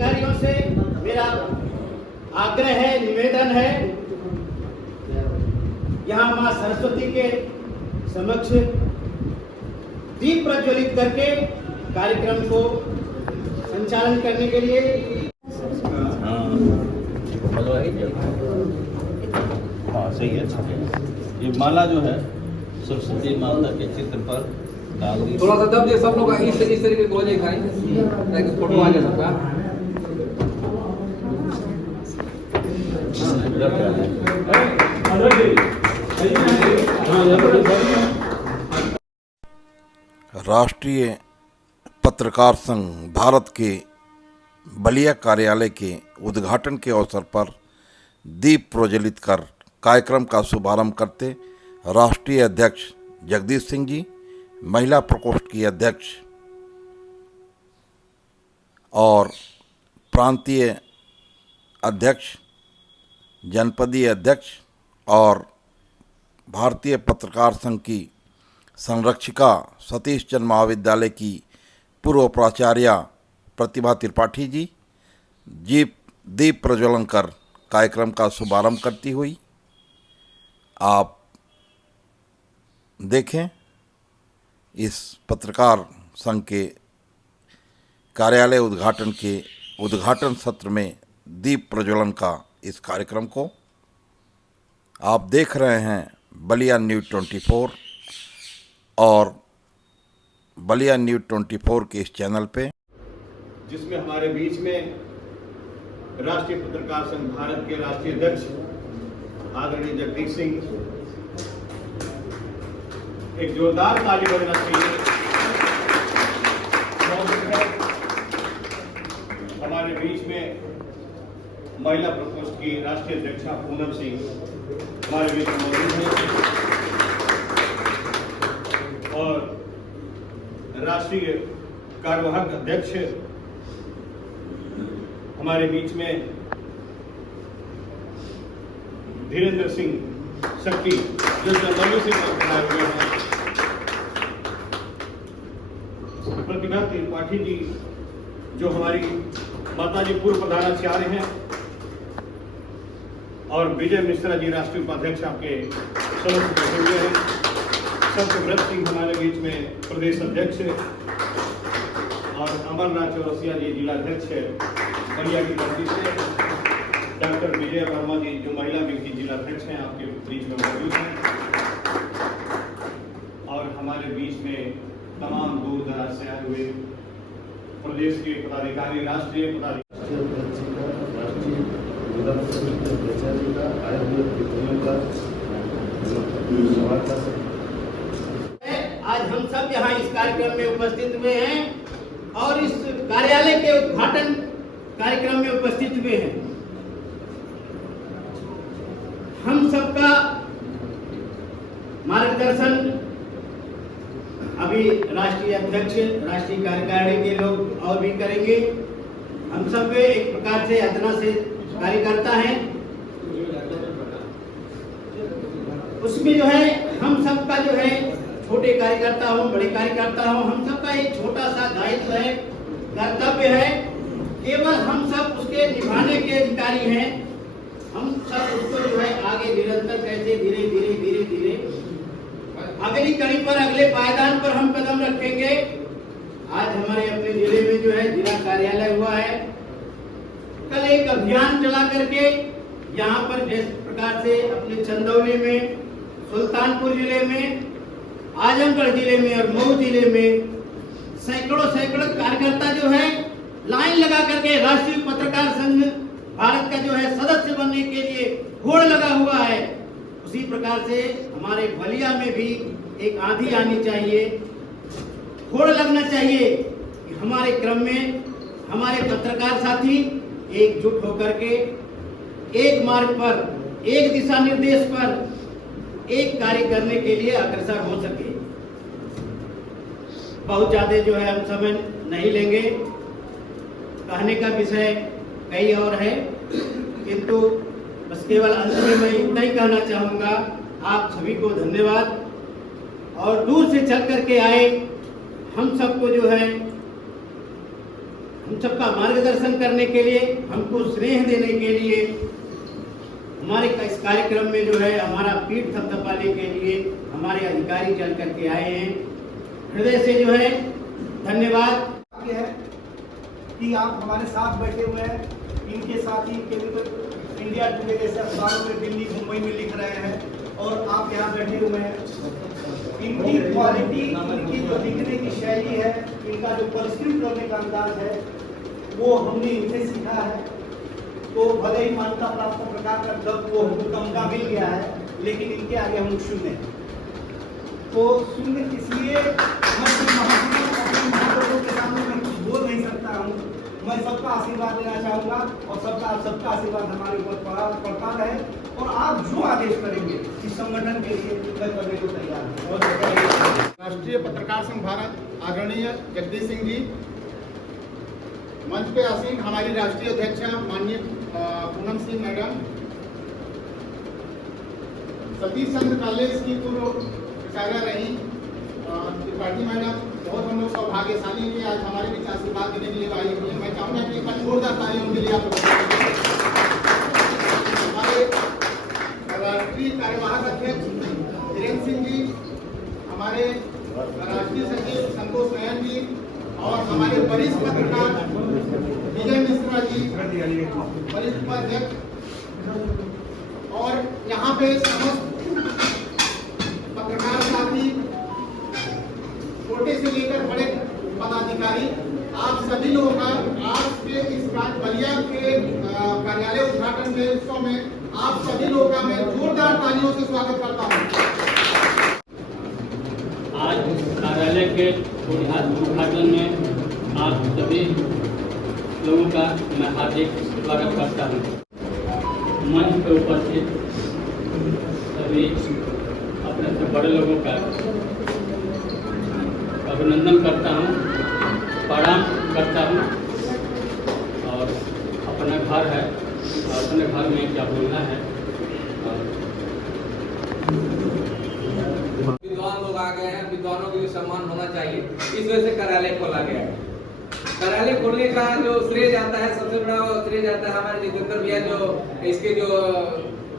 अधिकारियों से मेरा आग्रह है, निवेदन है, यहाँ मां सरस्वती के समक्ष दीप प्रज्वलित करके कार्यक्रम को संचालन करने के लिए हाँ सही है। अच्छा, ये माला जो है सरस्वती माता के चित्र पर डाल दी। थोड़ा सा दब दे सब लोग इस तरीके को जाए खाएं ताकि फोटो आ जाए सबका। राष्ट्रीय पत्रकार संघ भारत के बलिया कार्यालय के उद्घाटन के अवसर पर दीप प्रज्वलित कर कार्यक्रम का शुभारंभ करते राष्ट्रीय अध्यक्ष जगदीश सिंह जी, महिला प्रकोष्ठ की अध्यक्ष और प्रांतीय अध्यक्ष, जनपदीय अध्यक्ष और भारतीय पत्रकार संघ की संरक्षिका सतीश चंद्र महाविद्यालय की पूर्व प्राचार्य प्रतिभा त्रिपाठी जी दीप प्रज्वलन कर कार्यक्रम का शुभारंभ करती हुई आप देखें इस पत्रकार संघ के कार्यालय उद्घाटन के उद्घाटन सत्र में दीप प्रज्वलन का इस कार्यक्रम को आप देख रहे हैं बलिया न्यूज़ 24 और बलिया न्यूज़ 24 के इस चैनल पे, जिसमें हमारे बीच में राष्ट्रीय पत्रकार संघ भारत के राष्ट्रीय अध्यक्ष आदरणीय जगदीश सिंह, एक जोरदार ताली बजना चाहिए। हमारे बीच में महिला प्रकोष्ठ की राष्ट्रीय अध्यक्षा पूनम सिंह हमारे बीच में मौजूद हैं और राष्ट्रीय कार्यवाहक अध्यक्ष हमारे बीच में धीरेन्द्र सिंह शक्ति जो चंदौली से बनाए हुए हैं, प्रतिभा त्रिपाठी जी जो हमारी माताजी पूर्व प्रधानाचार्य हैं और विजय मिश्रा जी राष्ट्रीय उपाध्यक्ष आपके समक्ष बैठे हुए हैं, सत्यव्रत सिंह हमारे बीच में प्रदेश अध्यक्ष और अमरनाथ चौरसिया जी जिलाध्यक्ष बलिया की धरती से, डॉक्टर विजय वर्मा जी जो महिला विंग की जिलाध्यक्ष हैं आपके बीच में मौजूद हैं और हमारे बीच में तमाम दूर दराज से आए हुए प्रदेश के पदाधिकारी, राष्ट्रीय आज हम सब यहाँ इस कार्यक्रम में उपस्थित हुए हैं और इस कार्यालय के उद्घाटन कार्यक्रम में उपस्थित हुए हैं। हम सबका मार्गदर्शन अभी राष्ट्रीय अध्यक्ष, राष्ट्रीय कार्यकारिणी के लोग और भी करेंगे। हम सब एक प्रकार से अदना से कार्यकर्ता हैं, उसमें जो है हम सबका जो है छोटे कार्यकर्ता हो, बड़े कार्यकर्ता हो, हम सबका एक छोटा सा दायित्व है, कर्तव्य है, केवल हम सब उसके निभाने के अधिकारी हैं। हम सब उसको जो है आगे निरंतर कैसे धीरे धीरे धीरे धीरे अगली कड़ी पर, अगले पायदान पर हम कदम रखेंगे। आज हमारे अपने जिले में जो है जिला कार्यालय हुआ है, कल एक अभियान चला करके यहाँ पर जिस प्रकार से अपने चंदौली में, सुल्तानपुर जिले में, आजमगढ़ जिले में और मऊ जिले में सैकड़ों कार्यकर्ता जो है लाइन लगा करके राष्ट्रीय पत्रकार संघ भारत का जो है सदस्य बनने के लिए होड़ लगा हुआ है, उसी प्रकार से हमारे बलिया में भी एक आंधी आनी चाहिए, होड़ लगना चाहिए कि हमारे क्रम में हमारे पत्रकार साथी एकजुट होकर के एक मार्ग पर, एक दिशा निर्देश पर एक कार्य करने के लिए अग्रसर हो सके। बहुत ज्यादा जो है हम समय नहीं लेंगे, कहने का विषय कई और है, किंतु बस केवल अंत में मैं इतना ही कहना चाहूँगा, आप सभी को धन्यवाद। और दूर से चल करके आए हम सबको जो है, हम सबका मार्गदर्शन करने के लिए, हमको स्नेह देने के लिए, हमारे इस कार्यक्रम में जो है हमारा पीठ थपथपाने के लिए हमारे अधिकारी चल करके आए हैं। हृदय से जो है धन्यवाद है कि आप हमारे साथ बैठे हुए हैं। इनके साथ ही केवल इंडिया टुडे जैसे अखबारों में दिल्ली मुंबई में लिख रहे हैं और आप यहाँ बैठे हुए हैं। इनकी क्वालिटी, इनकी जो लिखने की शैली है, इनका जो परिष्कृत करने का अंदाज है, वो हमने इनसे सीखा है। तो भले ही मान्यता प्राप्त प्रकार का जब वो हमको मौका मिल गया है, लेकिन इनके आगे हम शून्य हैं। तो शून्य इसलिए मैं महापुरुषों के सामने मैं कुछ बोल नहीं सकता हूँ। मैं सबका आशीर्वाद देना चाहूँगा और सबका आशीर्वाद हमारे ऊपर पड़ता रहे और आप जो आदेश करेंगे इस संगठन के लिए मैं करने को तैयार हूँ। राष्ट्रीय पत्रकार संघ भारत आदरणीय जगदीश सिंह जी, मंच पे आसीन हमारी राष्ट्रीय अध्यक्षा माननीय पूनम सिंह मैडम, सतीश चंद्र कॉलेज की पूर्व प्राचार्य रही त्रिपाठी मैडम, बहुत हम लोग सौभाग्यशाली हैं कि आज हमारे बीच आशीर्वाद देने के लिए आई हुई है। मैं चाहूँगा कि एक बार जोरदार तालियां उनके लिए आप लोग। हमारे राष्ट्रीय कार्यवाहक अध्यक्ष धीरेन्द्र सिंह जी, हमारे राष्ट्रीय सचिव संतोष नयन जी और हमारे वरिष्ठ पत्रकार विजय मिश्रा जी, वरिष्ठ उपाध्यक्ष, और यहाँ पे समस्त पत्रकार साथी, छोटे से लेकर बड़े पदाधिकारी, आप सभी लोगों का आज के इस बलिया के कार्यालय उद्घाटन के उत्सव में आप सभी लोगों का मैं जोरदार तालियों से स्वागत करता हूँ। आज कार्यालय के उद्घाटन में आप सभी लोगों का मैं हार्दिक स्वागत करता हूँ। मंच पर उपस्थित सभी अपने से बड़े लोगों का अभिनंदन करता हूँ, प्रणाम करता हूँ। और अपना घर है और अपने घर में क्या बोलना है। विद्वान लोग आ गए हैं, विद्वानों को भी सम्मान होना चाहिए, इस वजह से कार्यालय खोला गया है। कार्यालय खोलने का जो श्रेय जाता है, सबसे बड़ा श्रेय जाता है हमारे जितेंद्र भैया, जो इसके जो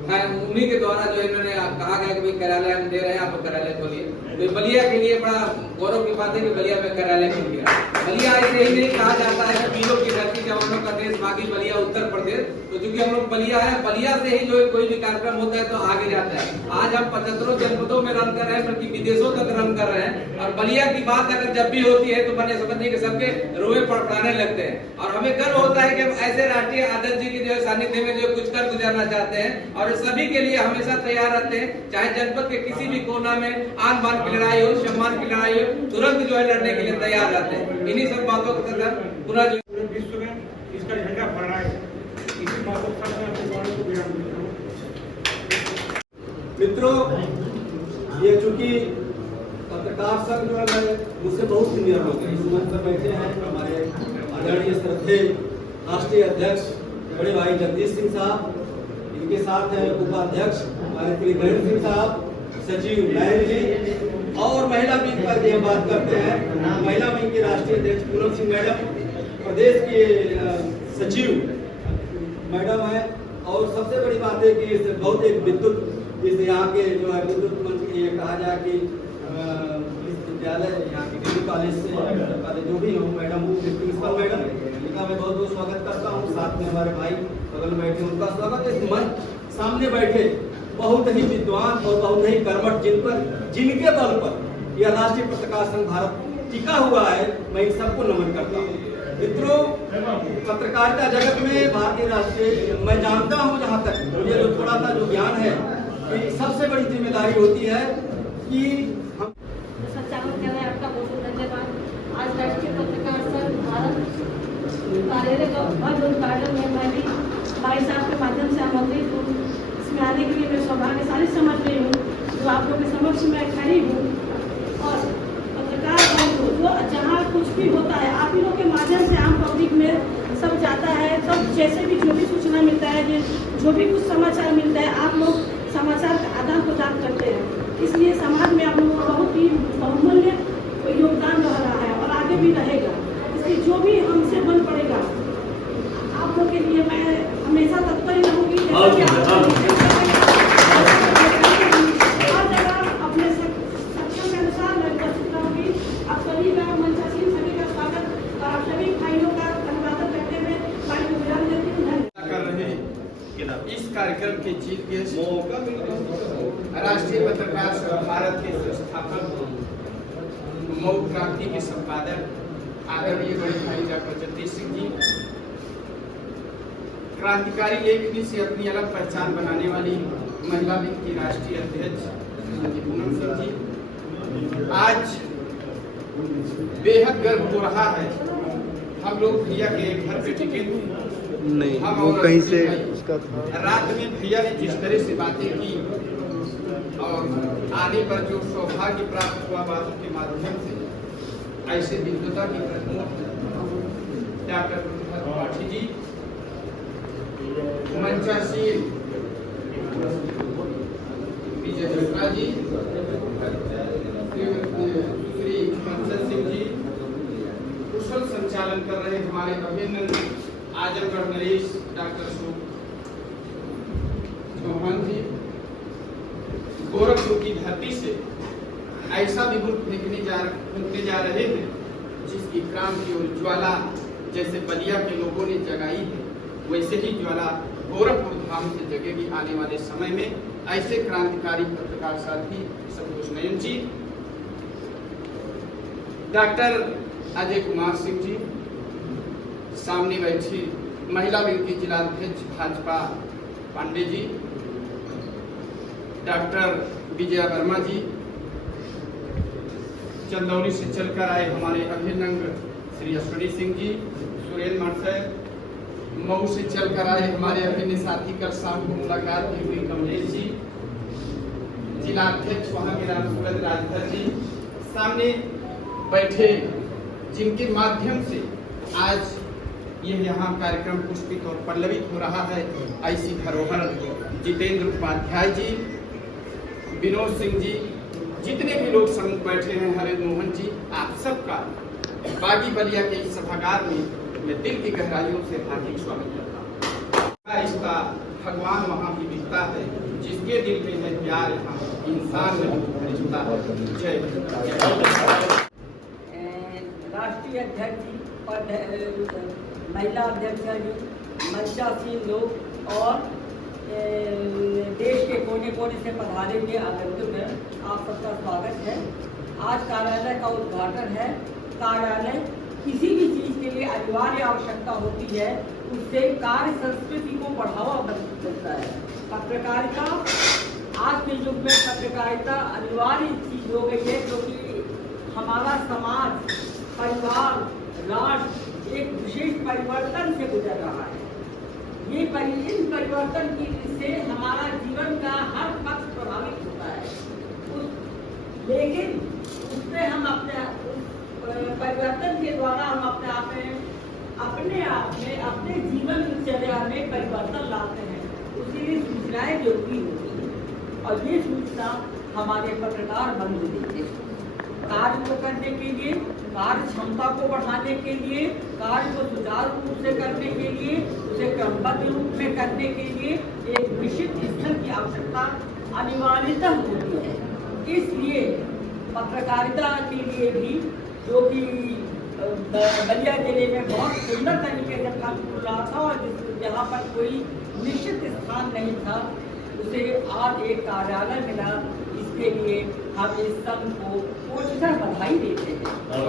है उन्हीं के द्वारा जो इन्होंने कहा गया कि भाई कार्यालय हम दे रहे हैं, आप कार्यालय खोलिए। तो बलिया के लिए बड़ा गौरव की बात है कि बलिया में कार्यालय खुल गया। बलिया ऐसे ही नहीं कहा जाता है वीरों की धरती, जवानों का देश, बाकी बलिया उत्तर प्रदेश। तो चूंकि हम लोग बलिया है, बलिया से ही जो कोई भी कार्यक्रम होता है तो आगे जाता है। आज हम 75 जनपदों में रन कर रहे हैं, बल्कि विदेशों तक रन कर रहे हैं। और बलिया की बात अगर जब भी होती है तो बने समझने के सबके रोए फड़फड़ाने लगते हैं। और हमें गर्व होता है कि हम ऐसे राष्ट्रीय अध्यक्ष जी के जो सानिध्य में जो कुछ कर गुजरना चाहते हैं और सभी के लिए हमेशा तैयार रहते हैं। चाहे जनपद के किसी भी कोना में आन बान की लड़ाई हो, सम्मान की लड़ाई हो, तुरंत जो है लड़ने के लिए तैयार रहते हैं। इन्हीं सब बातों के तहत पूरा पूरे विश्व में इसका झंडा फहराए, इसी बातों पर मैं अपने वालों को विराम देता हूँ। मित्रों, ये चूंकि पत्रकार संघ जो है मुझसे बहुत सीनियर लोग हैं, इस मंच पर बैठे हैं हमारे आदरणीय श्रद्धेय राष्ट्रीय अध्यक्ष बड़े भाई जगदीश सिंह साहब, इनके साथ हैं उपाध्यक्ष हमारे त्रिगण सिंह साहब, सचिव नयन जी, और महिला विंग पर हम बात करते हैं महिला विंग के राष्ट्रीय अध्यक्ष पूनम सिंह मैडम, प्रदेश के सचिव मैडम है। और सबसे बड़ी बात है कि बहुत एक विद्युत इस यहाँ के जो है विद्युत मंत्री, ये कहा जाए कि विश्वविद्यालय यहाँ के डिग्री कॉलेज से जो भी हूँ मैडम, वो प्रिंसिपल मैडम, इनका मैं बहुत बहुत स्वागत करता हूँ। साथ में हमारे भाई बगल में बैठे, उनका स्वागत है। मंच सामने बैठे बहुत ही विद्वान और बहुत ही कर्मठ, जिनके बल पर यह राष्ट्रीय पत्रकार संघ भारत टिका हुआ है, मैं इन सबको नमन करता हूँ। मित्रों, पत्रकारिता जगत में भारतीय राष्ट्रीय मैं जानता हूँ, जहाँ तक मुझे जो थोड़ा सा जो ज्ञान है कि सबसे बड़ी जिम्मेदारी होती है कि हम आपका बहुत बहुत धन्यवाद। आज राष्ट्रीय पत्रकार संघ भारत कार्यालय का भव्य उद्घाटन में मैं भी भाई साहब के माध्यम से आमंत्रित हूँ। इसमें आने के लिए मैं सौभाग्यशाली समझ रही हूँ, जो आप लोगों के समक्ष मैं खड़ी हूँ। और पत्रकार जो जहाँ कुछ भी होता है, आप ही लोग के माध्यम से आम पब्लिक में सब जाता है। सब जैसे भी जो भी सूचना मिलता है, जो भी कुछ समाचार मिलता है, आप लोग समाचार का आदान प्रदान करते हैं। इसलिए समाज में आप लोगों का बहुत ही बहुमूल्य योगदान रह रहा है और आगे भी रहेगा। कि जो भी हमसे बन पड़ेगा आप लोग के लिए मैं हमेशा तत्पर ही रहूंगी। हर जगह अपने सक्षम के अनुसार मैं उपस्थित रहूंगी। आप सभी का मंचासीन सभी का स्वागत और आप सभी भाइयों का अभिवादन करते हुए मैं विराम देती हूँ। कर रहे इस कार्यक्रम के चीफ गेस्ट राष्ट्रीय पत्रकार संघ भारत के संस्थापक मऊ क्रांति के संपादक आदरणीय बड़े भाई डॉक्टर जगदीश सिंह जी, क्रांतिकारी लेखनी से अपनी अलग पहचान बनाने वाली महिला विंग की राष्ट्रीय अध्यक्ष श्रीमती पूनम सिंह जी, आज बेहद गर्व हो रहा है। हम लोग भैया के घर पे टिके नहीं, वो कहीं से उसका रात में भैया ने जिस तरह से बातें की और आने पर जो सौभाग्य प्राप्त हुआ बातों के माध्यम से, ऐसे विद्वता की प्रमुख डॉक्टर त्रिपाठी जी, मंचासीन विजय मिश्रा जी, श्री कंचन सिंह जी, कुशल संचालन कर रहे हमारे अभिनंदन आजमगढ़ नरेश डॉक्टर चौहान जी, गोरखपुर की धरती से ऐसा विभुर फेंकने जा रहे हैं जिसकी क्रांति और ज्वाला जैसे बलिया के लोगों ने जगाई है, वैसे ही ज्वाला गोरखपुर धाम से जगेगी आने वाले समय में। ऐसे क्रांतिकारी पत्रकार साथी संतोष नयन जी, डॉक्टर अजय कुमार सिंह जी, सामने बैठी महिला विंग की जिलाध्यक्ष भाजपा पांडे जी, डॉक्टर विजया वर्मा जी, चंदौली से चलकर आए हमारे अभिनंदन श्री अश्विनी सिंह जी, सुरेंद्र मर्सर, मऊ से चलकर आए हमारे अभिनय साथी कल शाम को मुलाकात की हुई कमलेश जी, जिलाध्यक्ष वहां के नाम सूरज राजधर जी, सामने बैठे जिनके माध्यम से आज यह यहाँ कार्यक्रम पुष्पित और पल्लवित हो रहा है, ऐसी धरोहर जितेंद्र उपाध्याय जी, विनोद सिंह जी, जितने भी लोग समूह बैठे हैं, हरे मोहन जी, आप सबका बागी बलिया के इस सभागार में मैं दिल की गहराइयों से हार्दिक स्वागत करता हूँ। इसका भगवान वहाँ भी दिखता है, जिसके दिल में है प्यार, यहाँ इंसान में रिश्ता है। जय राष्ट्रीय अध्यक्ष और महिला अध्यक्ष जी, मंचासीन लोग और देश के कोने कोने से पधारे हुए आगंतुक में आप सबका स्वागत है। आज कार्यालय का उद्घाटन है। कार्यालय किसी भी चीज के लिए अनिवार्य आवश्यकता होती है, उससे कार्य संस्कृति को बढ़ावा मिलता है। पत्रकारिता आज के युग में पत्रकारिता अनिवार्य चीज हो गई है, क्योंकि हमारा समाज, परिवार, राष्ट्र एक विशेष परिवर्तन से गुजर रहा है। इन परिवर्तन की से हमारा जीवन का हर पक्ष प्रभावित होता है, लेकिन उसमें हम अपने परिवर्तन के द्वारा हम अपने आप में अपने जीवन दिनचर्या में परिवर्तन लाते हैं। उसके लिए सूचनाएं जरूरी होती है और ये सूचना हमारे पत्रकार बंधु देते हैं। कार्य को करने के लिए, कार्य क्षमता को बढ़ाने के लिए, कार्य को सुचारू रूप से करने के लिए, उसे क्रमबद्ध रूप में करने के लिए एक विशिष्ट स्थल की आवश्यकता अनिवार्यता होती है। इसलिए पत्रकारिता के लिए भी, जो कि बलिया जिले में बहुत सुंदर तरीके से काम कर रहा था और जहाँ पर कोई निश्चित स्थान नहीं था, उसे आज एक कार्यालय मिला। इसके लिए हम इस संघ को पूर्णतः बधाई देते हैं और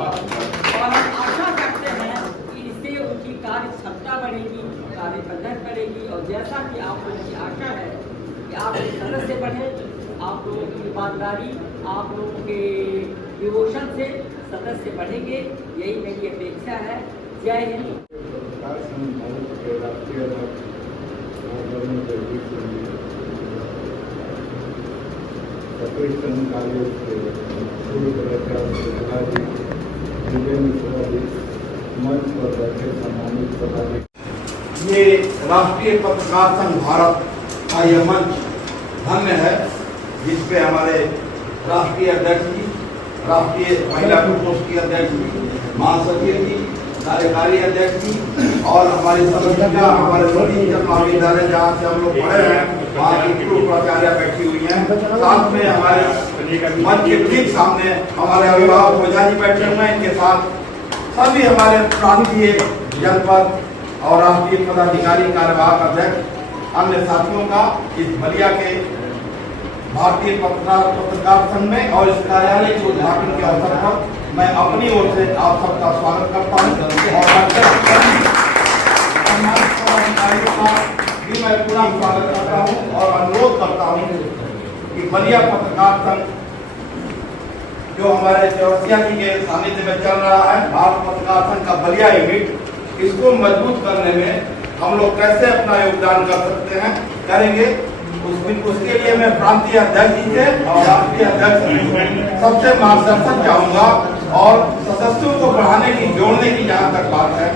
हम आशा करते हैं कि इससे उनकी कार्य क्षमता बढ़ेगी, कार्य पद्धति बढ़ेगी और जैसा कि आप लोगों की आशा है कि आप सदस्य बने, आप लोगों की ईमानदारी, आप लोगों के डिवोशन से सदस्य बढ़ेंगे, यही मेरी अपेक्षा है। जय हिंद। ये राष्ट्रीय पत्रकार संघ भारत का यह मंच धन्य है, जिसपे हमारे राष्ट्रीय अध्यक्ष जी, राष्ट्रीय महिला प्रकोष्ठ की अध्यक्ष जी, महासचिव जी, कार्यकारी अध्यक्ष जी और हमारी सदस्या हमारे सभी महाविद्यालय जहाँ से हम लोग पढ़े हैं वहाँ की पूर्व प्राचार्य बैठी हुई हैं। साथ में हमारे मंच के ठीक सामने हमारे अभिभावक ओझा जी बैठे हुए हैं। इनके साथ सभी हमारे प्रांतीय जनपद और राष्ट्रीय पदाधिकारी कार्यवाहक अध्यक्ष अन्य साथियों का इस बलिया के भारतीय पत्रकार संघ में और इस कार्यालय के उद्घाटन के अवसर पर मैं अपनी ओर से आप सबका स्वागत करता हूं और भी मैं पूरा स्वागत करता हूं और अनुरोध करता हूं कि बलिया पत्रकार संघ जो हमारे चौरसिया जी के सानिध्य में चल रहा है, भारत पत्रकार संघ का बलिया यूनिट, इसको मजबूत करने में हम लोग कैसे अपना योगदान कर सकते हैं, करेंगे। उसके लिए मैं प्रांतीय अध्यक्ष जी से और राष्ट्रीय अध्यक्ष सबसे मार्गदर्शन चाहूंगा और सदस्यों को बढ़ाने की, जोड़ने की जहाँ तक बात है,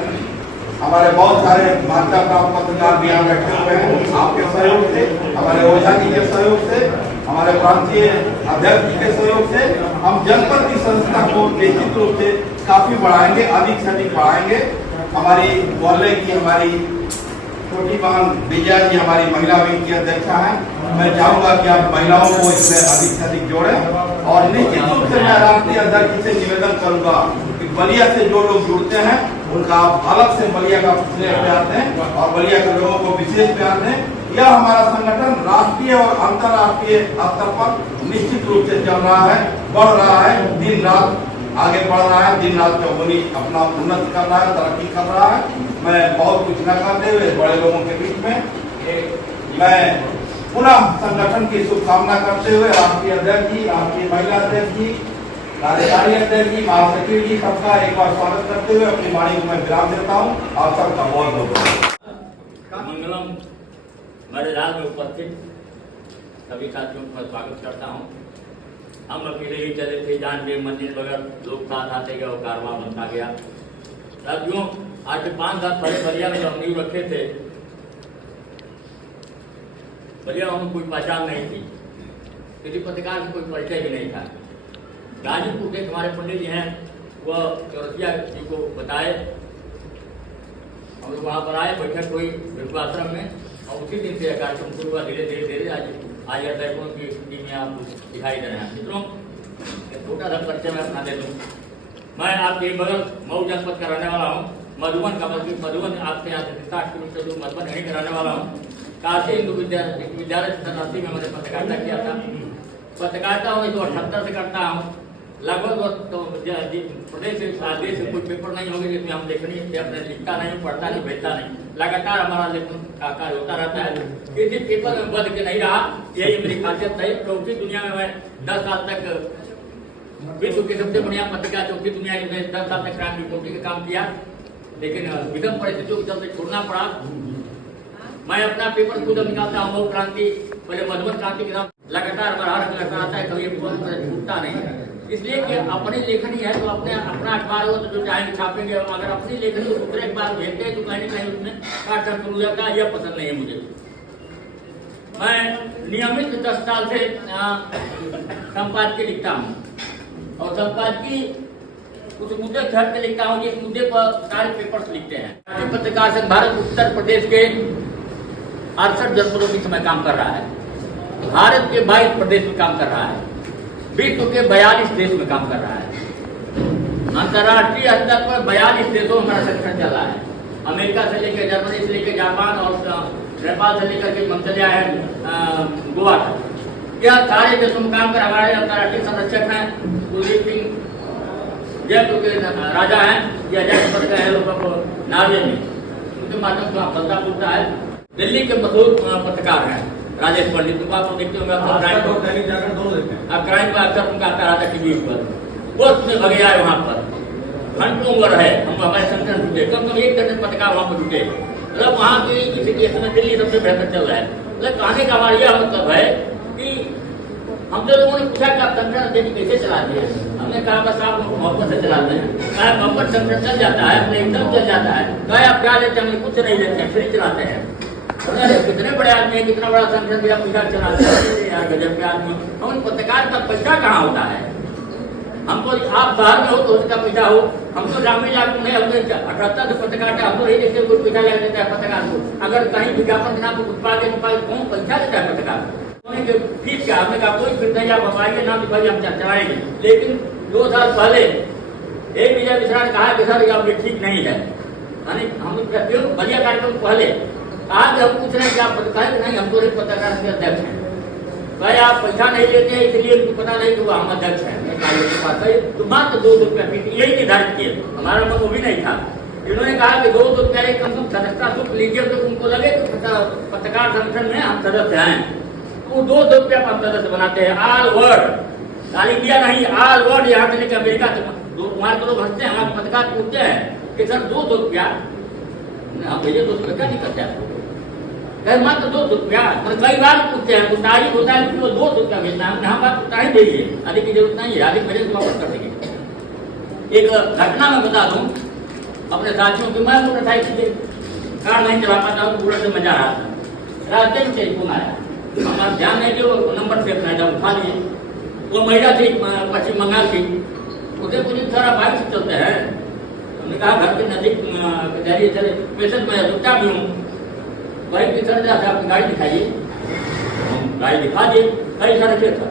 हमारे बहुत सारे मान्यता प्राप्त पत्रकार भी यहाँ बैठे हुए हैं। आपके सहयोग से, हमारे ओझा जी के सहयोग से, हमारे प्रांतीय अध्यक्ष जी के सहयोग से हम जनपद की संस्था को निश्चित रूप से काफी बढ़ाएंगे, अधिक से अधिक बढ़ाएंगे। हमारी मोहल्ले की हमारी छोटी बहन विजया जी हमारी महिला विंग की अध्यक्षा हैं। मैं चाहूंगा कि आप महिलाओं को इसमें अधिक से अधिक जोड़ें और निश्चित रूप से मैं राष्ट्रीय अध्यक्ष से निवेदन करूंगा कि बलिया से जो लोग जुड़ते हैं उनका आप अलग से बलिया का विशेष प्यार दें और बलिया के लोगों को विशेष प्यार दें। यह हमारा संगठन राष्ट्रीय और अंतर्राष्ट्रीय स्तर पर निश्चित रूप से चल रहा है, बढ़ रहा है, दिन रात आगे बढ़ रहा है, दिन रात चौगुनी अपना उन्नति कर रहा है, तरक्की कर रहा है। मैं बहुत कुछ न करते हुए बड़े लोगों के बीच में मैं पुनः संगठन की शुभकामना करते हुए राष्ट्रीय अध्यक्ष जी, राष्ट्रीय महिला अध्यक्ष जी, कार्यकारी अध्यक्ष जी, महासचिव जी, सबका एक बार स्वागत करते हुए अपनी वाणी को मैं विराम देता हूँ। आप सबका बहुत बहुत मंगलम मेरे राज में उपस्थित सभी साथियों का स्वागत करता हूँ। हम अकेले ही चले थे, जानवीर मंदिर बगैर लोग साथ आते गए, वो कारवां बनता गया। साथियों, आज से 5 साल पहले बलिया में हम नींव रखे थे, बलिया में कोई पहचान नहीं थी, किसी पत्रकार से कोई परिचय भी नहीं था। गाजीपुर के हमारे पंडित जी हैं, वह चौरसिया जी को बताए, हम लोग वहाँ पर आए, बैठक हुई विश्वाश्रम में और उसी दिन से कार्यक्रम शुरू हुआ। धीरे धीरे धीरे आज अध्यक्षों की स्थिति में आप दिखाई दे रहे हैं। मित्रों, छोटा सा परिचय मैं अपना दे दूँ। मैं आपके बगल मऊ जनपद का रहने वाला हूँ, मधुबन का, बल्कि मधुबन आपसे यहाँ से 60 किलोमीटर दूर मधुबन यहीं का रहने वाला हूँ। काशी हिंदू विद्यालय से 87 में मैंने पत्रकारिता किया था। पत्रकारिता 1978 से करता हूँ। लगभग तो प्रदेश देश से कोई पेपर नहीं होगी जिसमें हम लेखनी से अपने लिखता नहीं, पढ़ता नहीं, भेजता नहीं, लगातार हमारा लेखन का कार्य होता रहता है। किसी पेपर में बंद के नहीं रहा, यही मेरी खासियत है। चौथी दुनिया में मैं 10 साल तक विश्व की सबसे बढ़िया पत्रिका चौथी दुनिया में 10 साल तक क्राइम रिपोर्टिंग का काम किया, लेकिन विषम परिस्थितियों के चलते छोड़ना पड़ा। मैं अपना पेपर खुद निकालता हूँ, मऊ क्रांति, पहले मधुबन क्रांति के नाम लगातार हमारा हर लगता आता है, कभी छूटता नहीं। इसलिए कि अपनी लेखनी है तो अपना अखबार हो तो जो चाहेंगे छापेंगे, अगर अपनी लेखनी को दूसरे अखबार भेजते हैं तो कहीं ना कहीं उसमें काटना शुरू हो जाता है। यह पसंद नहीं है मुझे। मैं नियमित 10 साल से संपादकीय लिखता हूँ और संपादकीय उस मुद्दे हट के लिखता हूँ जिस मुद्दे पर सारे पेपर्स लिखते हैं। पत्रकार संघ भारत उत्तर प्रदेश के 68 जनपदों की समय काम कर रहा है, भारत के 22 प्रदेश में काम कर रहा है, विश्व के 42 देश में काम कर रहा है। अंतर्राष्ट्रीय स्तर पर 42 देशों में हमारा संगठन चल रहा है। अमेरिका से लेकर जर्मनी से लेकर जापान और नेपाल से लेकर के मंगोलिया है, गोवा तक, यह सारे देशों में काम कर हमारे अंतर्राष्ट्रीय संरक्षक हैं। कुलदीप सिंह जयपुर के राजा हैं, यह जयपुर का है लोग नार्वे में, उनके माध्यम से फलता फूलता है। दिल्ली के मशहूर पत्रकार हैं राजेश पंडित, उनको आप देखते होंगे, क्राइम का अक्सर उनका आता रहता टीवी पर, वो उसमें भगे आए वहाँ पर घंटों उम्र है। हम हमारे संगठन जुटे, कम से कम 1 दर्जन पत्रकार वहाँ पर जुटे, मतलब वहाँ की किसी केस में दिल्ली सबसे बेहतर चल रहा है। मतलब कहने का हमारा यह मतलब है कि हमसे लोगों ने पूछा कि आप संगठन अध्यक्ष कैसे चलाते हैं, हमने कहा बस आप मोहब्बत से चलाते हैं। कहा मोहब्बत संगठन चल जाता है, अपने एकदम चल जाता है। कहा आप क्या लेते हैं, हमें कुछ नहीं लेते, फ्री चलाते हैं। कितने बड़े आदमी है, कितना बड़ा संगठन भी आप पैसा चलाते हैं यार, गजब के आदमी। हम पत्रकार का पैसा कहाँ होता है, हमको आप शहर में हो तो उसका पैसा हो, हम तो ग्रामीण इलाकों में हमने 78 से पत्रकार हम तो नहीं देखते कोई पैसा लगा देता है पत्रकार को। अगर कहीं विज्ञापन के नाम पर कुछ पागे तो कौन पैसा देता है पत्रकार? फीस क्या? हमने कहा कोई फिर नहीं, आप हमारे नाम दिखाइए, हम चलाएंगे। लेकिन 2 साल पहले एक विजय मिश्रा ने कहा कि सर ये ठीक नहीं है, हम क्यों बढ़िया कार्यक्रम पहले आज हम पूछ रहे हैं कि आप पत्रकार नहीं, हम तो एक पत्रकार के अध्यक्ष हैं। भाई आप पैसा नहीं लेते हैं इसलिए उनको पता नहीं कि वो हम अध्यक्ष हैं, तो मात्र 200 रुपया फीस यही निर्धारित किए, हमारा मन वो भी नहीं था। इन्होंने कहा कि 200 रुपया एक कम से कम सदस्यता शुल्क लीजिए, तो उनको लगे कि पत्रकार संगठन में हम सदस्य हैं, तो 200 रुपया पर हम सदस्य बनाते हैं। ऑल वर्ल्ड, खाली इंडिया नहीं, ऑल वर्ल्ड, यहाँ से लेकर अमेरिका तक हमारे लोग हंसते हैं, हमारे पत्रकार पूछते हैं कि सर 200 रुपया हम भैया 200 रुपया क्या नहीं करते आपको? मात्र 200 रुपया, कई बार पूछते हैं, तो तारीख होता है कि वो 200 रुपया भेजना है, हम बात उतना ही भेजिए, अधिक की जरूरत नहीं है, अधिक भेजे तो वापस कर देंगे। एक घटना मैं बता दूं अपने साथियों की, मैं मोटरसाइकिल से कार नहीं चला पाता हूँ, पूरा से मजा रहा था, रास्ते में टेलीफोन आया, हमारा ध्यान नहीं दिया, वो नंबर सेव नहीं था, उठा लिए, वो महिला थी पश्चिम बंगाल की, उसे पूछे सर आप बाइक से चलते हैं? हमने कहा घर के नजदीक कचहरी चले, पेशेंट में रुकता भी हूँ, भाई की तरह जाते आपकी गाड़ी दिखाइए, गाड़ी दिखा दी, कई सारे थे सर।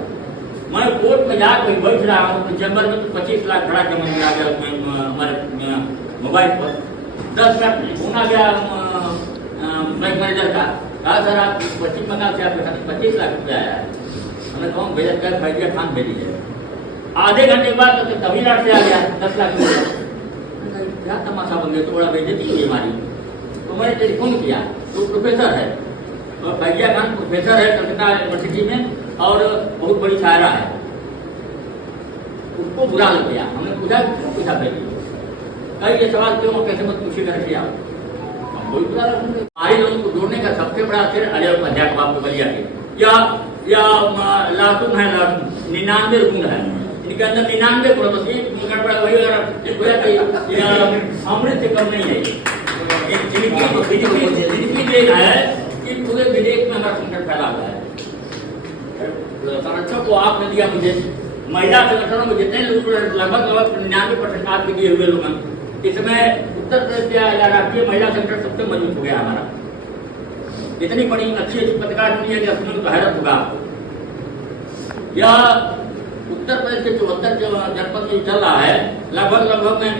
मैं कोर्ट में जाकर बैठ रहा हूँ चैम्बर में, तो 25 लाख खड़ा जमा आ गया उसमें हमारे मोबाइल पर, 10 लाख फोन आ गया बैंक मैनेजर का, कहा सर आप पश्चिम बंगाल से आपके खाते 25 लाख रुपया आया है। हमने कहा भेजा कर फैजिया खान भेज दीजिए। आधे घंटे बाद तो तमिलनाडु से आ गया 10 लाख रुपया, क्या तमाशा बन गया, तो बड़ा भेजे दी हमारी। तो मैंने टेलीफोन किया, तो प्रोफेसर है, तो फैजिया खान प्रोफेसर है कलकत्ता यूनिवर्सिटी में और बहुत बड़ी शायरा है, उसको बुरा लग गया। हमने पूछा क्यों पूछा भेजी, कई ये सवाल क्यों कैसे मत पूछिएगा रखिए आप, कोई बुरा लग। हमारे लोगों को जोड़ने का सबसे बड़ा असर अजय उपाध्याय बाप बलिया के या लाटून है, लाटून 99 गुण है, इनके अंदर 99 गुण, बस एक गड़बड़ा वही अमृत से कम नहीं है। है कि पूरे विदेश में हमारा संकट फैला हुआ है। संरक्षण को आपने दिया मुझे, महिला संगठनों में जितने लोग लगभग 99% आदमी दिए हुए लोग, इसमें उत्तर प्रदेश या राष्ट्रीय महिला संगठन सबसे मजबूत हो गया हमारा। इतनी बड़ी अच्छी अच्छी पत्रकार दुनिया के असम तो हैरत होगा आपको। यह उत्तर प्रदेश के 74 जनपद में चल रहा है, लगभग में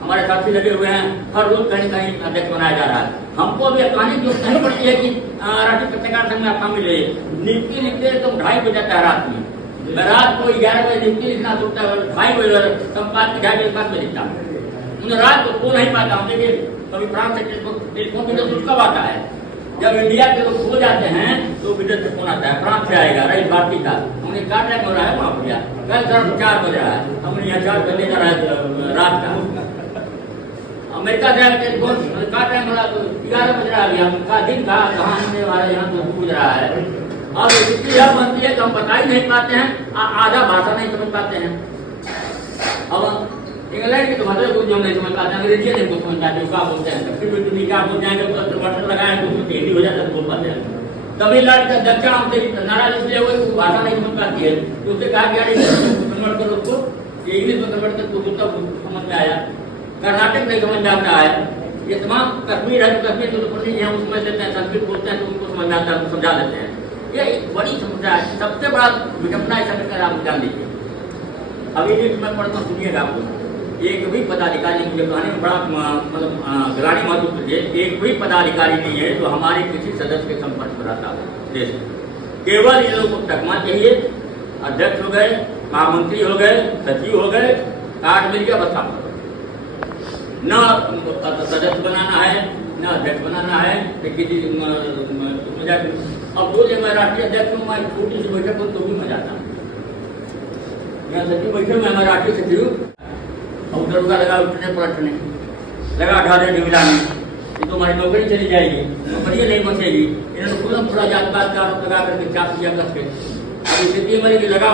हमारे साथी लगे हुए हैं, हर रोज कहीं कहीं अध्यक्ष बनाया जा रहा है। हमको अभी अकानी जो नहीं पड़ी है कि राष्ट्रीय पत्रकार संघ में आप शामिल रहे, नियुक्ति लिखते तो 2:30 बजे जाता है रात में, मैं रात को 11 बजे नियुक्ति लिखना सोचता है, 2:30 बजे संपादक 2:30 बजे लिखता हूँ, उन्हें रात को खो नहीं पाता हूँ। देखिए कभी फ्रांस से टेलीफोन विदेश कब आता है, जब इंडिया के लोग खो जाते हैं तो विदेश से फोन आता है, फ्रांस से आएगा, रही भारती का, हमने क्या टाइम हो रहा है वहाँ पर, कल 4 बज रहा है, हमने यहाँ 4 बजे जा रहा है रात का। अमेरिका से टेलीफोन का टाइम हो रहा तो 11 बज रहा है, हमका दिन का कहाँ हमने हमारे यहाँ तो पूछ रहा है। अब स्थिति यह बनती है कि हम बता ही नहीं पाते हैं, आधा भाषा नहीं समझ पाते हैं। अब इंग्लैंड की तो भाषा कुछ हम नहीं समझ पाते, अंग्रेजी नहीं कुछ समझ पाते, उसका बोलते हैं, फिर भी क्या बोल जाएंगे, बटन लगाए तो हिंदी हो जाता है, बोल पाते हैं। तमिलनाडु का दक्षिण हमसे नाराज इसलिए हुए वो भाषा नहीं समझ पाती है, तो उससे कहा कि कन्वर्ट करो उसको, इंग्लिश में कन्वर्ट कर तो समझ में आया। कर्नाटक नहीं समझ में आता है, ये तमाम कश्मीर है, कश्मीर के प्रदेश है उसमें देते हैं, संस्कृत बोलते हैं तो उनको समझ में आता है, समझा देते हैं। ये एक बड़ी समस्या है, सबसे बड़ा विडम्बना इस आप जान लीजिए। अभी भी मैं पढ़ता सुनिएगा आपको, एक भी पदाधिकारी मुझे कहने में बड़ा मतलब ग्राणी महसूस कीजिए, एक भी पदाधिकारी नहीं है जो हमारे किसी सदस्य के संपर्क में रहता है देश में। केवल इन लोगों को तकमा चाहिए, अध्यक्ष हो गए, महामंत्री हो गए, सचिव हो गए, कार्ड मिल गया, बस न सदस्य बनाना है, न अध्यक्ष बनाना है, किसी अब रोज मैं राष्ट्रीय अध्यक्ष हूँ, मैं छोटी सी बैठक हूँ तो भी मैं जाता हूँ, मैं सचिव बैठक में मैं राष्ट्रीय सचिव और दरोगा लगा उठने पलटने लगा ढा दे डिविला में, ये तो हमारी नौकरी चली जाएगी, नौकरी नहीं बचेगी। इन्होंने पूरा जात पात का लगा करके चाप दिया कस के, अब स्थिति मेरी कि लगा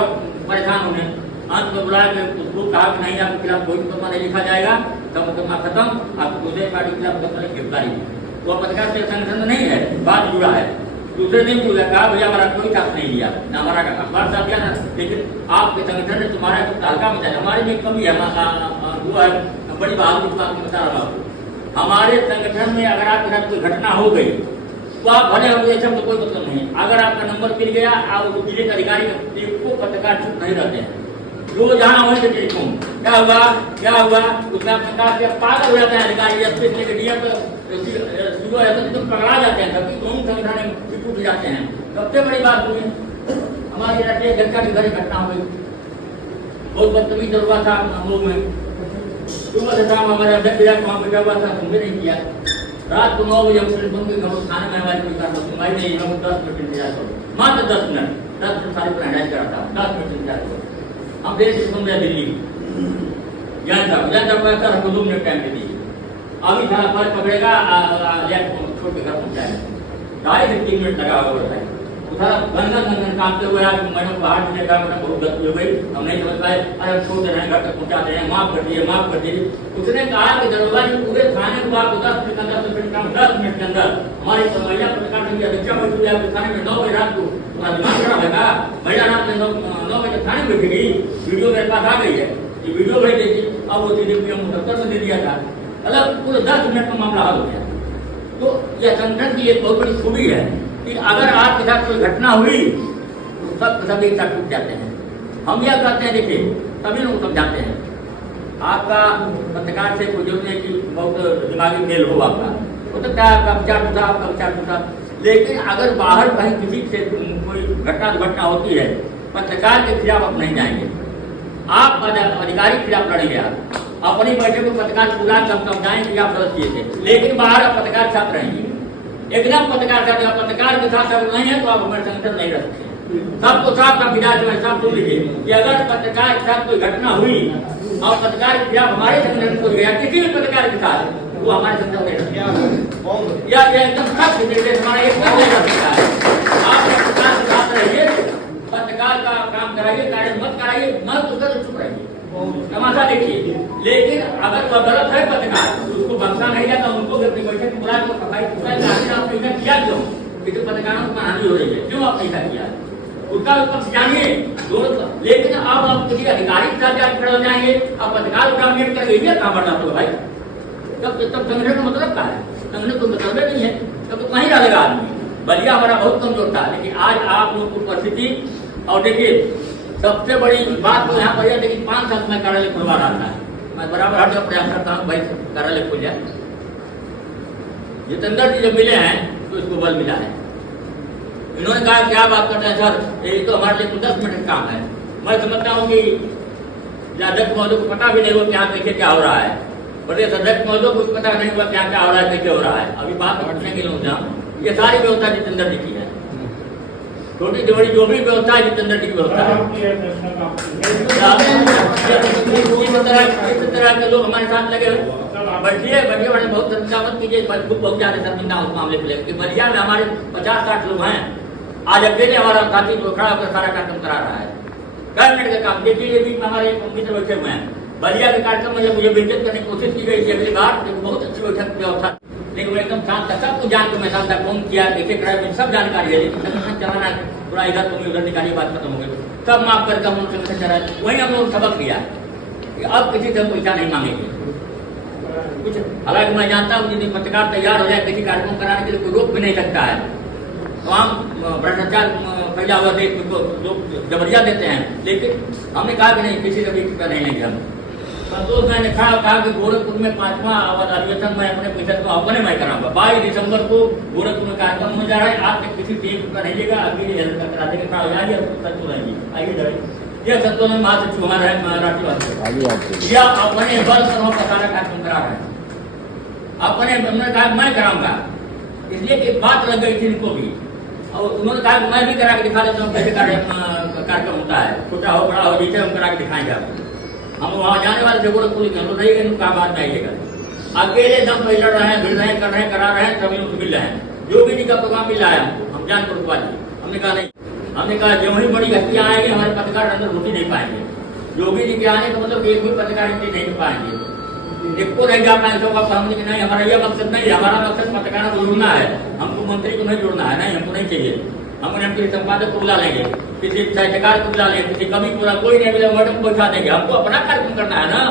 परेशान होने, अंत में बुलाया कि उसको कहा कि नहीं आपके खिलाफ कोई मुकदमा नहीं लिखा जाएगा, तब मुकदमा खत्म, आपको दूसरे पार्टी के खिलाफ मुकदमा गिरफ्तारी। वो पत्रकार संगठन नहीं है, बात जुड़ा है, दूसरे दिन भी कहा भैया हमारा कोई साथ नहीं लिया ना, हमारा अखबार साथ दिया ना, लेकिन आपके संगठन ने तुम्हारा कुछ हल्का मचा, हमारे में कमी है, वो है बड़ी बहादुरी की बात बता रहा हूँ। हमारे संगठन में अगर आपके साथ कोई घटना हो गई तो आप भले हो गए, सब तो कोई मतलब नहीं। अगर आपका नंबर मिल गया, आप जिले के अधिकारी को पत्रकार चुप नहीं रहते हैं, जो जहाँ वहीं से टेलीफोन क्या हुआ उसमें आपने कहा कि पागल हो जाते हैं अधिकारी, तो पकड़ा जाते हैं, कभी दोनों संगठन में टूट जाते हैं। सबसे बड़ी बात हुई हमारी राष्ट्रीय अध्यक्ष की घर घटना हो गई, बहुत बदतमीज हुआ था हम लोग में। सुबह से शाम हमारे अध्यक्ष वहाँ बैठा हुआ था, हमने नहीं किया। रात को 9 बजे हम टेलीफोन के घरों खाने में हमारी कोई कारण सुनवाई नहीं, हम 10 मिनट इंतजार करो, मात्र 10 मिनट सारे पर हैंडाइज करा था, 10 मिनट इंतजार करो। हम देश से सुन रहे दिल्ली ज्ञान साहब हमको 2 मिनट टाइम दे दीजिए, अभी थाना पर पकड़ेगा, छोड़ के घर पहुँचाएगा। 2.5 से 3 मिनट लगा हुआ बताए, गंदन कामते हुए आज मैंने बाहर मिलने का मतलब बहुत गलती हो गई, हम नहीं समझ पाए, अरे छोड़ दे रहे हैं, घर तक पहुँचा दे रहे हैं, माफ कर दीजिए। उसने कहा कि दरोगा जी पूरे थाने को आप 10 मिनट के अंदर हमारी महिला पत्रकार संघ की अध्यक्षा बैठी हुई आपके थाने में 9 बजे रात को, दिमाग खराब है, महिला रात में 9 बजे थाने में बैठेगी। वीडियो मेरे पास आ गई है, ये वीडियो भेज देगी। अब वो CDPM दफ्तर में दे दिया था, मतलब पूरे 10 मिनट का मामला हल हो गया। तो यह संगठन की एक बहुत बड़ी खूबी है कि अगर आपके साथ कोई घटना हुई तो सब एक साथ टूट जाते हैं। हम यह कहते हैं, देखिए सभी लोग समझाते हैं, आपका पत्रकार से कोई जुड़ने की बहुत दिमागी मेल हो, आपका हो सकता है आपका विचार टूटा, आपका विचार टूटा, लेकिन अगर बाहर कहीं किसी से कोई घटना होती है, पत्रकार के खिलाफ आप नहीं जाएंगे, आप अधिकारी के खिलाफ लड़ेंगे। आप अपनी बैठक में पत्रकार पूरा समझाएंगे कि आप गलत किए थे, लेकिन बाहर आप पत्रकार के साथ रहेंगे, एकदम पत्रकार के साथ अगर नहीं है तो आप हमारे संगठन नहीं रह सकते। सबको साफ हिदायत में साफ सुन लीजिए कि अगर पत्रकार के साथ कोई घटना हुई और पत्रकार के खिलाफ हमारे संगठन को गया, किसी भी पत्रकार के साथ, वो हमारे संगठन नहीं रह या एकदम सख्त निर्देश हमारा एकदम नहीं रह सकता है। आप पत्रकार के साथ रहिए, पत्रकार का काम कराइए, कार्य मत कराइए, मत उसका चुप रहिए, तमाशा देखिए। लेकिन अगर वह गलत है पत्रकार, उसको बख्शा नहीं जाता, उनको भी अपनी बैठक बुला के सफाई किया क्यों, लेकिन पत्रकारों को हानि हो रही है, क्यों आप ऐसा किया, उसका पक्ष जानिए। लेकिन अब आप किसी अधिकारी के साथ जाकर खड़े हो जाएंगे, अब पत्रकार को डोमिनेट करके ये कहाँ बढ़ना तो भाई, तब संगठन का मतलब क्या है, संगठन को मतलब नहीं है, तब तो कहीं रहेगा आदमी। बलिया हमारा बहुत कमजोर था, लेकिन आज आप लोग की परिस्थिति, और देखिए सबसे बड़ी बात तो यहाँ पर यह, लेकिन 5 साल में कार्यालय खुलवा रहा था, मैं बराबर हर जगह प्रयास करता हूँ भाई कार्यालय खुल जाए। जितेंद्र जी जब मिले हैं तो इसको बल मिला है। इन्होंने कहा क्या बात करते हैं सर, ये तो हमारे लिए तो 10 मिनट काम है। मैं समझता हूँ कि अध्यक्ष महोदय को पता भी नहीं हुआ कि यहाँ कैसे क्या हो रहा है, प्रदेश अध्यक्ष महोदय को पता नहीं हुआ क्या क्या हो रहा है, कैसे हो रहा है। अभी बात पूछने के लिए ये सारी व्यवस्था जितेंद्र जी की है, छोटी बड़ी जो भी व्यवस्था है जितेंद्र जी की व्यवस्था है। इस तरह के लोग हमारे साथ लगे, बैठिए बड़े बहुत शर्मिंदा मत कीजिए, बहुत ज्यादा शर्मिंदा उस मामले को लेकर। बलिया में हमारे 50-60 लोग हैं, आज अकेले हमारा साथी को खड़ा होकर सारा कार्यक्रम करा रहा है, 10 मिनट का काम। देखिए ये भी हमारे मित्र बैठे हुए हैं, बलिया के कार्यक्रम में जब मुझे बेइज्जत करने की कोशिश की गई अगली बार, बहुत अच्छी बैठक व्यवस्था, लेकिन वो एकदम शांत था, सबको जान के मैं शांत था, कौन किया कैसे कराया मुझे सब जानकारी है, लेकिन संगठन चलाना थोड़ा इधर तो उधर निकाली, बात खत्म हो गई, सब माफ करके हम संगठन चला। वही हम लोग सबक लिया कि अब किसी से पैसा नहीं मांगेंगे कुछ। हालांकि मैं जानता हूँ यदि पत्रकार तैयार हो जाए किसी कार्यक्रम कराने के लिए, कोई रोक भी नहीं सकता है। तो हम भ्रष्टाचार फैला हुआ देश को लोग जबरिया देते हैं, लेकिन हमने कहा कि नहीं, किसी का भी नहीं लेंगे हम। संतोष मैंने कहा कि गोरखपुर में 5वां अधिवेशन मैं अपने पैसे को अपने मैं कराऊंगा। 22 दिसंबर को गोरखपुर में कार्यक्रम होने जा रहा है, आप तक किसी टीम का रहिएगा, अभी करा देंगे, खड़ा हो जाएंगे, संतोष रहेंगे, आइए जाइए। यह संतोष में महासचिव हमारा है राष्ट्रवादी, या अपने बल समूह का सारा कार्यक्रम करा रहे हैं, अपने उन्होंने कहा मैं कराऊंगा, इसलिए एक बात लग गई थी इनको भी, और उन्होंने कहा कि मैं भी करा के दिखा देता हूँ कैसे कार्यक्रम होता है, छोटा हो बड़ा हो, जिसे हम करा के दिखाएंगे आपको। हम वहाँ जाने वाले थे गोरखपुर, हम तो नहीं गए, कहा बात में आइएगा, अकेले दम पे लड़ रहे हैं, भिड़ रहे हैं, कर रहे हैं, करा रहे हैं, सभी लोग मिल रहे हैं। योगी जी का प्रोग्राम मिल रहा है हमको, हम जान गुरुद्वार जी, हमने कहा नहीं, हमने कहा जो ही बड़ी हस्तियाँ आएंगे हमारे पत्रकार अंदर घुस नहीं पाएंगे। योगी जी के आने का मतलब एक भी पत्रकार हिंदी नहीं पाएंगे, एक को नहीं जा पाए तो समझे कि नहीं हमारा यह मकसद नहीं है, हमारा मकसद पत्रकारों को जोड़ना है, हमको मंत्री को नहीं जोड़ना है, नहीं हमको नहीं चाहिए। हम किसी संपादक को बुला लेंगे, किसी साहित्यकार को बुला लेंगे, किसी कवि को कोई नहीं मिले मैडम को उठा देंगे, हमको अपना कार्यक्रम करना है ना।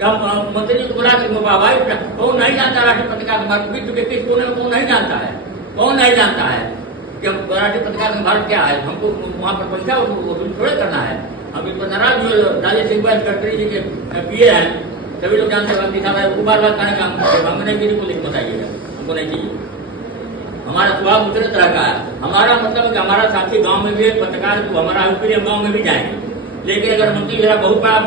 हम मंत्री को बुला कर भाई कौन नहीं जानता राष्ट्रीय पत्रकार विश्व के किस कोने में कौन नहीं जानता है, कौन नहीं जानता है कि राष्ट्रीय पत्रकार भारत क्या है। हमको वहाँ पर पैसा वसूल थोड़े करना है। हम इस पर नाराज जो लाली सिंह गडकरी जी के पीए हैं, सभी लोग जानते हैं को बार बार कहने का हम नहीं किसी को लिख बताइएगा, हमको नहीं चाहिए। हमारा स्वभाव दूसरे तरह का है। हमारा मतलब है कि हमारा साथी गांव में भी है, पत्रकार को हमारा यूपी गांव में भी जाएंगे, लेकिन अगर मंत्री मेरा बहुत बड़ा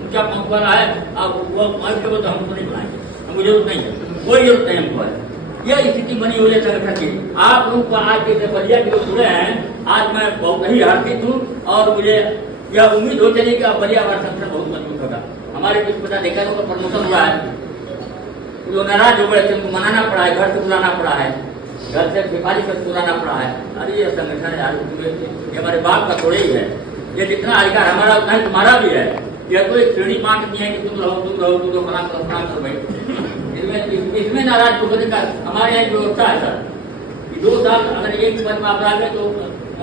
ऊंचा पहुंच वाला है अब वो तो हमको नहीं बुलाएंगे, हमको जरूरत नहीं है, कोई जरूरत नहीं हमको। यह स्थिति बनी हुई है संगठन की। आप लोग को आज के बलिया के लोग जुड़े हैं, आज मैं बहुत ही हर्षित हूँ और मुझे यह उम्मीद हो चली कि अब बलिया हमारा संगठन बहुत मजबूत होगा। हमारे कुछ पदाधिकारियों का प्रमोशन हुआ है, जो नाराज हो गए थे उनको मनाना पड़ा है, घर से बुलाना पड़ा है, घर से सिफारिश कर बुलाना पड़ा है। अरे ये संगठन यार ये हमारे बाप का थोड़े ही है, ये जितना अधिकार हमारा उतना ही तुम्हारा भी है। यह कोई श्रेणी बांट नहीं है कि तुम रहो फला करो भाई। इसमें नाराज होने का हमारे यहाँ व्यवस्था है सर, 2 साल अगर एक पद में आप रह गए तो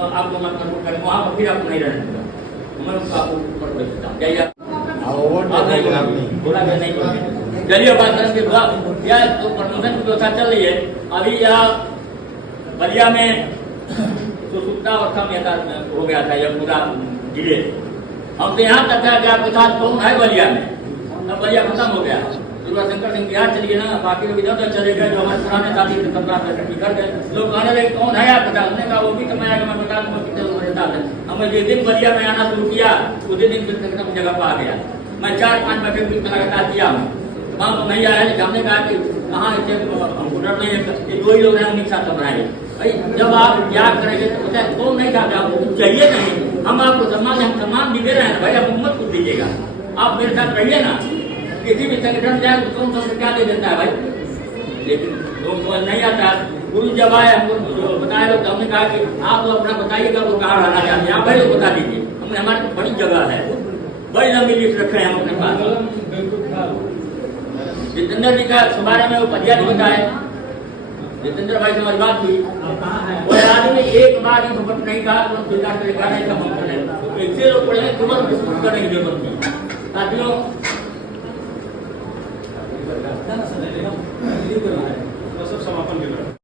आपको मतलब करें वहाँ पर फिर आपको नहीं रहने देगा। जलिया बात के बाद यह तो प्रमोशन की व्यवस्था चल रही है। अभी यह बलिया में सुसुप्ता और कम हो गया था यह पूरा जिले। हम तो यहाँ तक है कि आपके साथ कौन है बलिया में, अब बलिया खत्म हो गया। दुर्गाशंकर सिंह बिहार चलिए ना, बाकी लोग इधर चले गए जो हमारे पुराने साथी थे कर गए। लोग कहने लगे कौन है आप बता, हमने कहा वो भी तो मैं बता दूंगा कितने लोग मेरे साथ है। हमने जिस दिन बलिया में आना शुरू किया उसी दिन संगठन जगह पर आ गया। मैं 4-5 बैठक भी लगातार किया हूँ, वहाँ तो नहीं आया, लेकिन हमने कहा कि कहाँ हमको डर नहीं है, 2 ही लोग हैं उनके साथ बनाएंगे। भाई जब आप त्याग करेंगे तो पता है कौन नहीं चाहता, आपको चाहिए नहीं, हम आपको सम्मान भी दे रहे हैं भाई, आप हिम्मत को दीजिएगा, आप मेरे साथ रहिए ना। किसी भी संगठन जाए तो कौन सा क्या दे देता है भाई, लेकिन लोग नहीं आता। गुरु जब आए हमको बताए लोग, हमने कहा कि आप लोग अपना बताइएगा वो कहाँ रहना चाहते हैं, आप भाई लोग बता दीजिए। हमने हमारे बड़ी जगह है, बड़ी लंबी लिस्ट रखे हैं हम अपने पास। जितेंद्र जी का बारे में वो पदिया भी बताए, जितेंद्र भाई से हमारी बात हुई, वो आदमी एक बार ही भगवत नहीं कहा तो स्वीकार करेगा नहीं सब हम करें। ऐसे लोग पढ़े तुरंत कुछ करने की जरूरत नहीं। साथियों समापन के